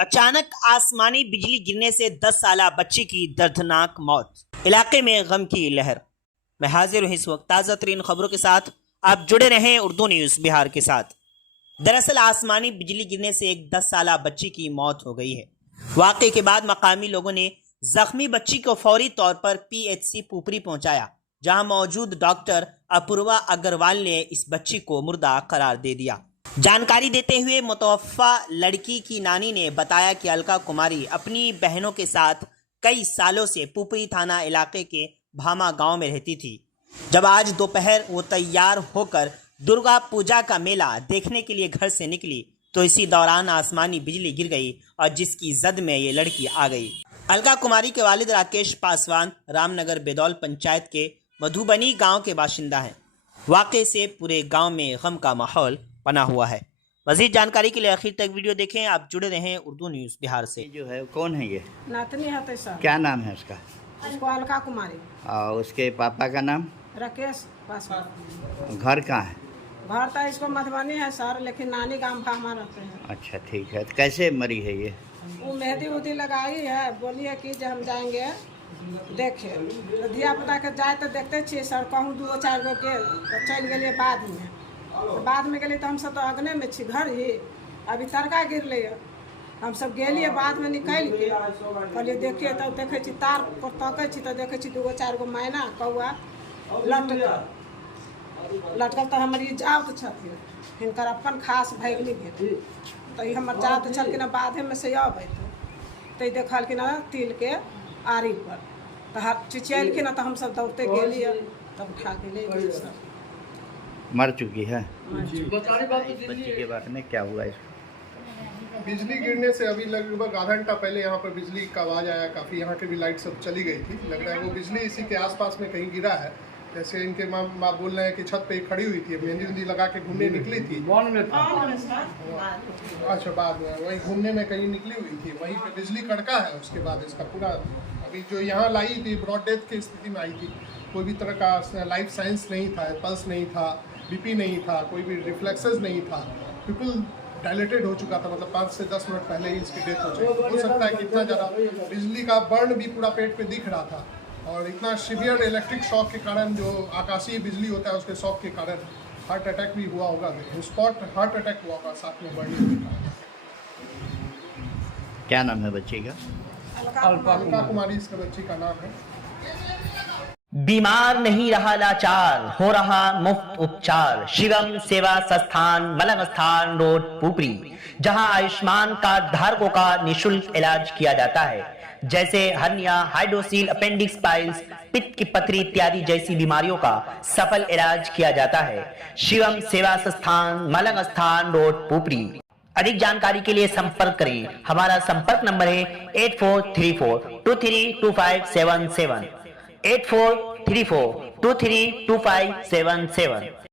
अचानक आसमानी बिजली गिरने से 10 साला बच्ची की दर्दनाक मौत। इलाके में गम की लहर। मैं हाजिर हूं इस वक्त ताज़ा तरीन खबरों के साथ। आप जुड़े रहें उर्दू न्यूज़ बिहार के साथ। दरअसल आसमानी बिजली गिरने से एक 10 साला बच्ची की मौत हो गई है। वाक़े के बाद मकामी लोगों ने जख्मी बच्ची को फौरी तौर पर PHC पुपरी पहुंचाया, जहां मौजूद डॉक्टर अपूर्वा अग्रवाल ने इस बच्ची को मुर्दा करार दे दिया। जानकारी देते हुए मुतवफ़ा लड़की की नानी ने बताया कि अलका कुमारी अपनी बहनों के साथ कई सालों से पुपरी थाना इलाके के भामा गांव में रहती थी। जब आज दोपहर वो तैयार होकर दुर्गा पूजा का मेला देखने के लिए घर से निकली तो इसी दौरान आसमानी बिजली गिर गई और जिसकी जद में ये लड़की आ गई। अलका कुमारी के वालिद राकेश पासवान रामनगर बेदौल पंचायत के मधुबनी गांव के बाशिंदा हैं। वाक़े से पूरे गांव में गम का माहौल बना हुआ है। मज़ीद जानकारी के लिए आखिर तक वीडियो देखें। आप जुड़े रहें उर्दू न्यूज़ बिहार से। जो है कौन है ये? नातनी है सर। क्या नाम है उसका? उसको अलका कुमारी। और उसके पापा का नाम? राकेश पासवान। घर कहाँ है? घर तो इसको मधुबनी है सर, लेकिन नानी गांव भामा रहते हैं। अच्छा ठीक है। तो कैसे मरी है ये? वो मेहंदी उहदी लगाई है, बोली है कि हम जाएंगे देखे तो धिया पुता के जाए तो देखते छे सर, कहूँ 2-4 गो के तो चल गए बाद में। तो बाद में गए तो हम सब तो अगने में छी घर ही, अभी तड़का गिरले हम सब गेलिए बाद में निकल के कहलिए देखिए तो देखे छी तार पर तके छी तो देखे छी 2-4 गो मैना कौआ लटकल तो हमारी जात छथिन, हिनकर अपन खास भैगनी भेल तो ये हमर जात छलखिन बाधे में से अब तो देखलखिन तिल के आरी पर तो चिचियलखिन तो हम सब दौड़ते गेलिए तब उठा के ले गए सब। मर चुकी है बच्ची के बारे में क्या हुआ इसको? बिजली गिरने से अभी लगभग आधा घंटा पहले यहाँ पर बिजली का आवाज़ आया। काफ़ी यहाँ की भी लाइट सब चली गई थी। लग रहा है वो बिजली इसी के आसपास में कहीं गिरा है। जैसे इनके माँ बोल रहे हैं कि छत पे ही खड़ी हुई थी, मेहंदी उंदी लगा के घूमने निकली थी। अच्छा बाद में वही घूमने में कहीं निकली हुई थी, वहीं पे बिजली कड़का है। उसके बाद इसका पूरा अभी जो यहाँ लाई थी ब्रॉड डेथ की स्थिति में आई थी। कोई भी तरह का लाइफ साइंस नहीं था, पल्स नहीं था, BP नहीं था, कोई भी रिफ्लेक्सेस नहीं था। बिल्कुल डायलेटेड हो चुका था, मतलब 5 से 10 मिनट पहले ही इसकी डेथ हो चुकी। हो सकता है कि इतना ज़्यादा बिजली का बर्न भी पूरा पेट पे दिख रहा था और इतना सीवियर इलेक्ट्रिक शॉक के कारण, जो आकाशीय बिजली होता है उसके शॉक के कारण हार्ट अटैक भी हुआ होगा। स्पॉट हार्ट अटैक हुआ होगा साथ में बर्निंग के कारण। क्या नाम है बच्ची का? अलका कुमारी इसका बच्ची का नाम है। बीमार नहीं रहा लाचार, हो रहा मुफ्त उपचार। शिवम सेवा संस्थान मलंग स्थान रोड पुपरी, जहां आयुष्मान कार्ड धारकों का निशुल्क इलाज किया जाता है, जैसे हर्निया, हाइड्रोसील, अपेंडिक्स पाइल्स, पित्त की पथरी इत्यादि जैसी बीमारियों का सफल इलाज किया जाता है। शिवम सेवा संस्थान मलंग स्थान रोड पुपरी। अधिक जानकारी के लिए संपर्क करें। हमारा संपर्क नंबर है 8434232577 8434232577।